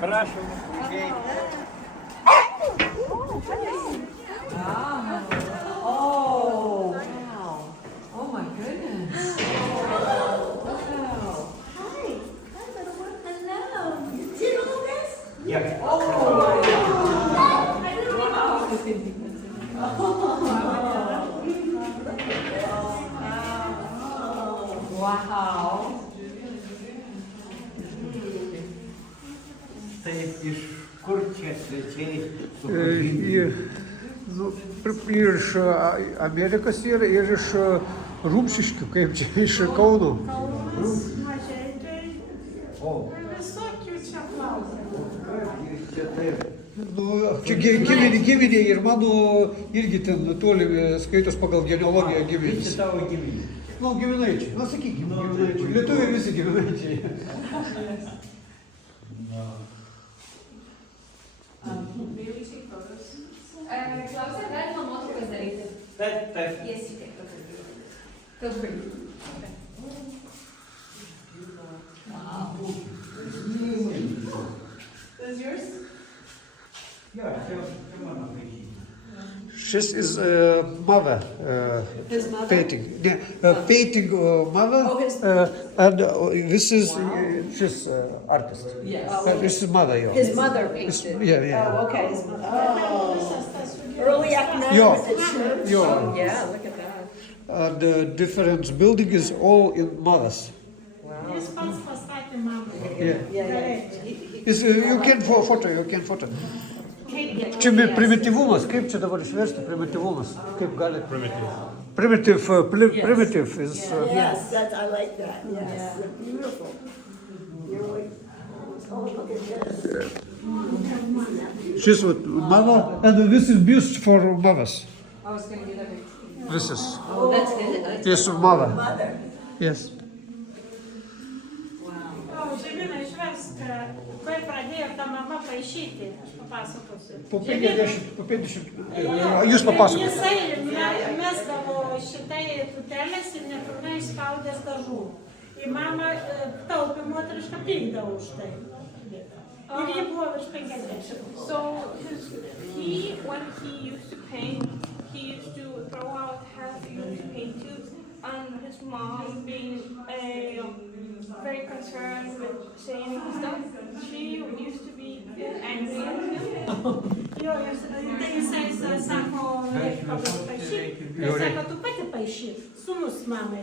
Prašom. Oh, wow. Oh my goodness. Yeah. Wow. Tai iš kur čia svečiai Nu, ir iš Amerikos yra, ir iš Rumšiškių, kaip čia, iš Kauno. Visokių čia klausimų. čia taip. Nu, čia giminė ir mano irgi ten toli skaitos pagal genealogiją Visi giminės. tavo giminė. Nu, giminaičiai, na sakykime, giminaičiai. Lietuviai visi giminaičiai. Klausia, galima nuotraukas daryti. Taip, taip. Yes, you can. Feel free. Is yours? Jo, čia mano vaikai. This is mother His mother? painting. Painting mother, Oh, his- and this is she's artist. Yes. This is mother, yeah. His mother painted. Yeah. Oh, okay, his mother. Oh. Early economics. Yeah. It should. Yeah. Oh, yeah, look at that. And the different building is all in mothers. Jis pats pastatė mamai. Yeah. Yeah, yeah. Galėčiau. Is, you can photo. Kaip Čia primityvumas, kaip čia dabar išversti primityvumas? Kaip gali? Primitive is... Yes, that's, I like that, yes, beautiful. You're like, oh, look at this. She's with mother, and this is bust for mothers. I was going to do that. This is, Oh, that's it. yes, mother. Mother. Yes. Žemina išversk, kai pradėjo ta mama paišyti, aš papasakosiu. Po 50. Jūs papasakokite. Jisai mesdavo šitai tutelės ir nepilnai spaudęs dažų. Ir mama taupė moterišką pykdavo už tai. Ir jie buvo virš 50. So when he used to paint, he used to throw out half-used paint tubes, and his mom, being very concerned with saying stuff, she used to be angry at him. Jo, tai jisai sako, reikia paišyti. Tai sako, tu pati paišyk, sūnus mamai.